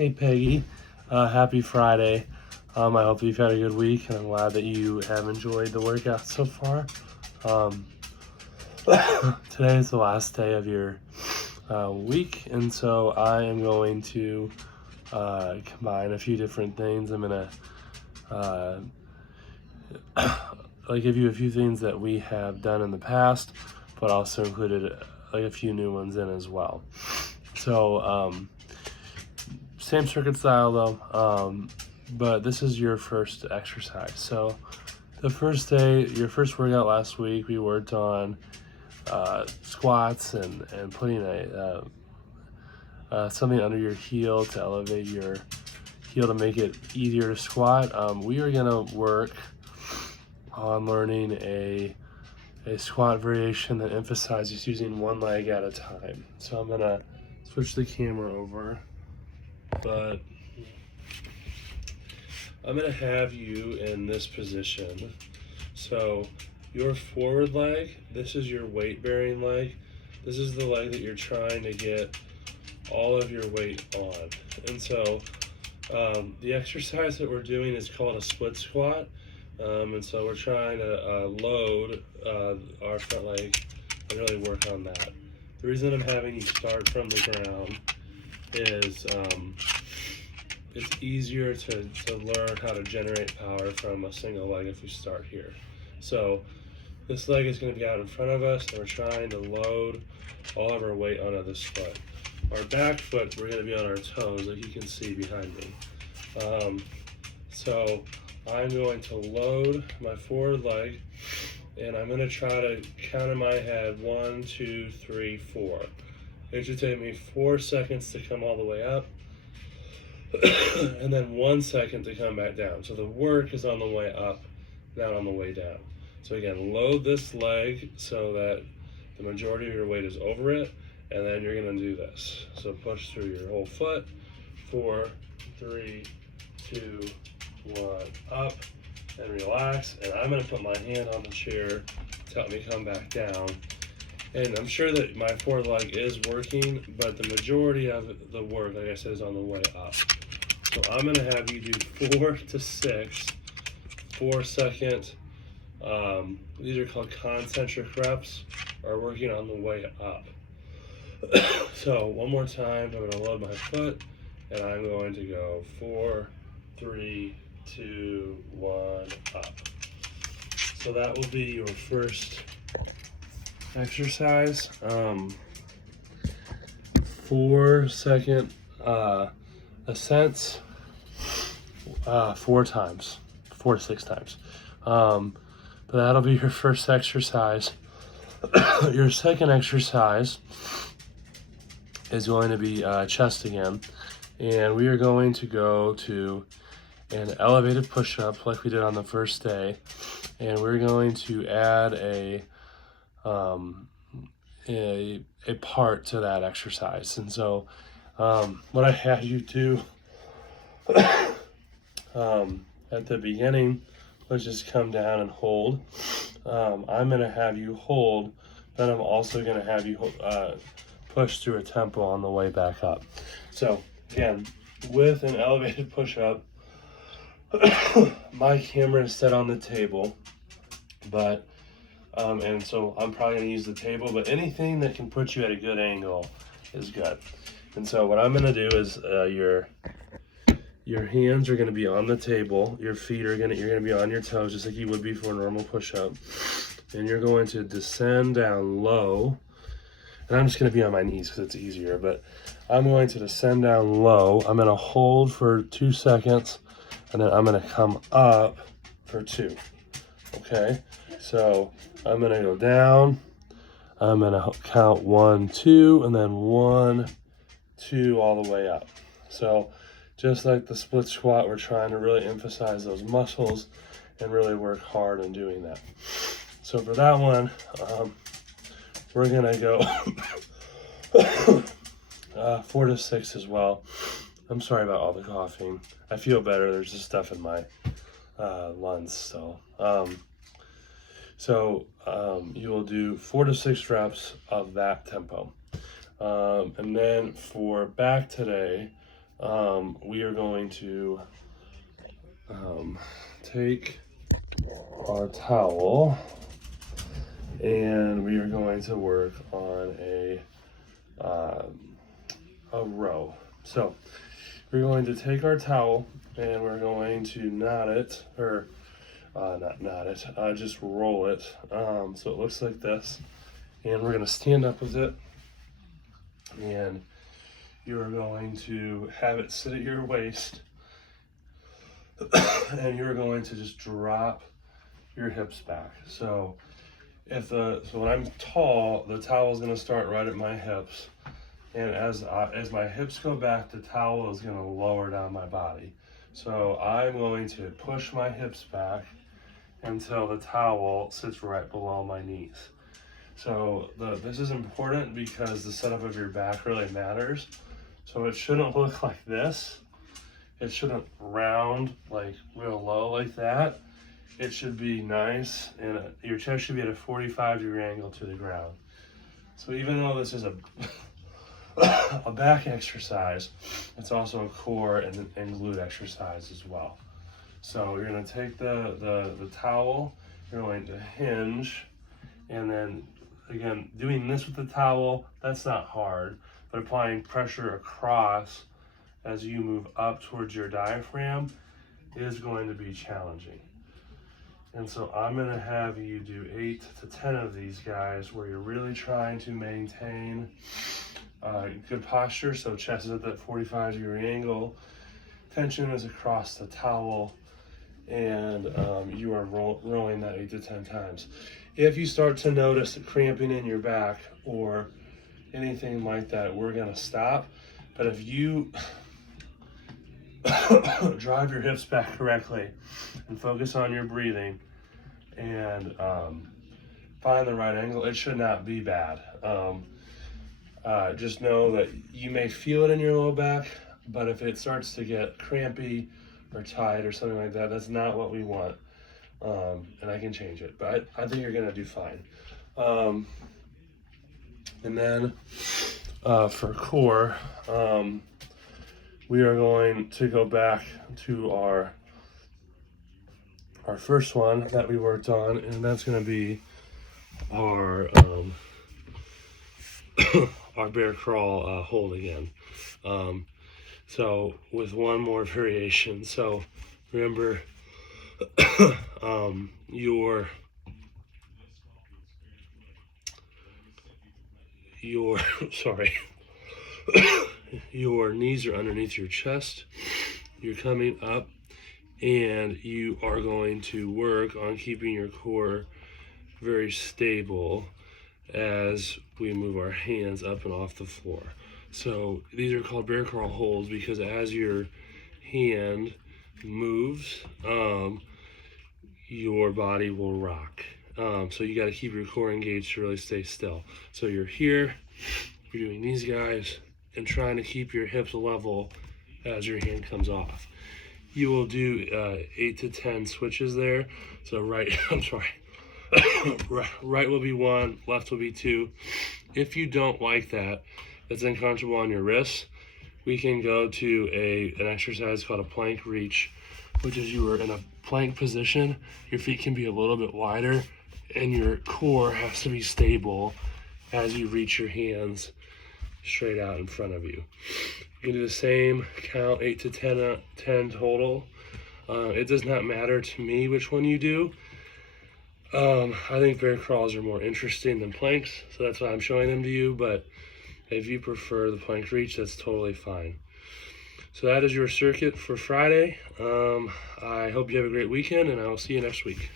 Hey Peggy, happy Friday. I hope you've had a good week, and I'm glad that you have enjoyed the workout so far. Um, Today is the last day of your week, and so I am going to combine a few different things. I'm gonna give you a few things that we have done in the past, but also included a few new ones in as well. So same circuit style though, but this is your first exercise. So the first day, your first workout last week, we worked on squats and putting something under your heel to elevate your heel to make it easier to squat. We are gonna work on learning a squat variation that emphasizes using one leg at a time. So I'm gonna switch the camera over, but I'm gonna have you in this position. So your forward leg, this is your weight bearing leg. This is the leg that you're trying to get all of your weight on. And so the exercise that we're doing is called a split squat. And so we're trying to load our front leg and really work on that. The reason I'm having you start from the ground is it's easier to learn how to generate power from a single leg if we start here. So this leg is going to be out in front of us, and we're trying to load all of our weight onto this foot. Our back foot, we're going to be on our toes, like you can see behind me. So I'm going to load my forward leg, and I'm going to try to count in my head 1, 2, 3, 4. It should take me 4 seconds to come all the way up, and then 1 second to come back down. So the work is on the way up, not on the way down. So again, load this leg so that the majority of your weight is over it, and then you're gonna do this. So push through your whole foot. 4, 3, 2, 1, up, and relax. And I'm gonna put my hand on the chair to help me come back down. And I'm sure that my forward leg is working, but the majority of the work, like I said, is on the way up. So I'm gonna have you do 4 to 6, 4 second, these are called concentric reps, are working on the way up. So one more time, I'm gonna load my foot, and I'm going to go 4, 3, 2, 1, up. So that will be your first exercise. 4 second ascents, 4 times, 4 to 6 times. But that'll be your first exercise. Your second exercise is going to be chest again, and we are going to go to an elevated push-up like we did on the first day, and we're going to add a part to that exercise. And so what I had you do at the beginning was just come down and hold. I'm going to have you hold, then I'm also going to have you push through a tempo on the way back up. So again, with an elevated push-up, my camera is set on the table, but and so I'm probably going to use the table, but anything that can put you at a good angle is good. And so what I'm going to do is your hands are going to be on the table, your feet are you're going to be on your toes just like you would be for a normal push-up, and you're going to descend down low. And I'm just going to be on my knees because it's easier, but I'm going to descend down low. I'm going to hold for 2 seconds, and then I'm going to come up for 2. Okay, so I'm going to go down. I'm going to count 1, 2, and then 1, 2 all the way up. So just like the split squat, we're trying to really emphasize those muscles and really work hard in doing that. So for that one, we're gonna go 4 to 6 as well. I'm sorry about all the coughing. I feel better. There's just stuff in my lungs still. You will do 4 to 6 reps of that tempo. And then for back today, we are going to take our towel and we are going to work on a row. So we're going to take our towel and we're going to knot it, or not knot it, just roll it so it looks like this. And we're going to stand up with it, and you are going to have it sit at your waist, and you're going to just drop your hips back. So when I'm tall, the towel is going to start right at my hips, and as my hips go back, the towel is going to lower down my body. So I'm going to push my hips back until the towel sits right below my knees. So this is important because the setup of your back really matters. So it shouldn't look like this. It shouldn't round like real low like that. It should be nice, and your chest should be at a 45-degree angle to the ground. So even though this is a back exercise, it's also a core and glute exercise as well. So you're going to take the towel, you're going to hinge, and then again, doing this with the towel, that's not hard, but applying pressure across as you move up towards your diaphragm is going to be challenging. And so I'm going to have you do 8 to 10 of these guys where you're really trying to maintain good posture. So chest is at that 45-degree angle, tension is across the towel, and you are rolling that 8 to 10 times. If you start to notice cramping in your back or anything like that, we're going to stop. But if you drive your hips back correctly and focus on your breathing and find the right angle, it should not be bad. Just know that you may feel it in your low back, but if it starts to get crampy or tight or something like that, that's not what we want. And I can change it, but I think you're gonna do fine. And then for core, we are going to go back to our first one that we worked on, and that's gonna be our our bear crawl hold again. So with one more variation. So remember, your sorry, your knees are underneath your chest. You're coming up, and you are going to work on keeping your core very stable as we move our hands up and off the floor. So these are called bear crawl holds because as your hand moves, your body will rock. So you got to keep your core engaged to really stay still. So you're here, you're doing these guys, and trying to keep your hips level as your hand comes off. You will do 8 to 10 switches there. So right, I'm sorry, right will be 1, left will be 2. If you don't like that, it's uncomfortable on your wrists, we can go to an exercise called a plank reach, which is you are in a plank position, your feet can be a little bit wider, and your core has to be stable as you reach your hands straight out in front of you. You can do the same count, 8 to 10 total. It does not matter to me which one you do. I think bear crawls are more interesting than planks, so that's why I'm showing them to you, but if you prefer the plank reach, that's totally fine. So that is your circuit for Friday. I hope you have a great weekend, and I will see you next week.